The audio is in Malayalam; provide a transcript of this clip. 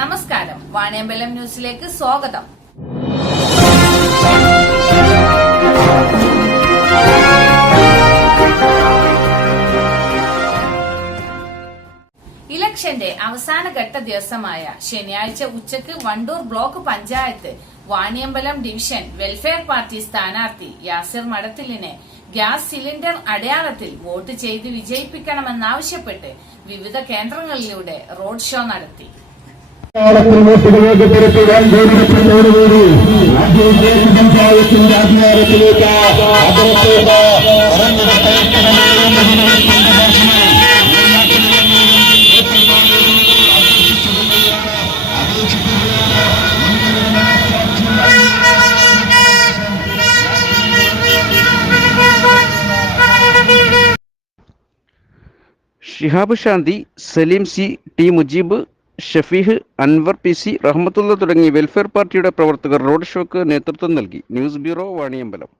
നമസ്കാരം, വാണിയമ്പലം ന്യൂസിലേക്ക് സ്വാഗതം. ഇലക്ഷന്റെ അവസാന ഘട്ട ദിവസമായ ശനിയാഴ്ച ഉച്ചയ്ക്ക് Wandoor block panchayat Vaniyambalam division welfare party സ്ഥാനാർത്ഥി യാസിർ മഠത്തിലിനെ ഗ്യാസ് സിലിണ്ടർ അടയാളത്തിൽ വോട്ട് ചെയ്ത് വിജയിപ്പിക്കണമെന്നാവശ്യപ്പെട്ട് വിവിധ കേന്ദ്രങ്ങളിലൂടെ റോഡ് ഷോ നടത്തി. പഞ്ചായത്തിന്റെ അധികാരത്തിലേക്ക് Shihab Shanthi, Saleem C, T Mujeeb, Shafeeh, Anwar P C, Rahmathulla തുടങ്ങി വെൽഫെയർ പാർട്ടിയുടെ പ്രവർത്തകർ റോഡ് ഷോക്ക് നേതൃത്വം നൽകി. News bureau, Vaniyambalam.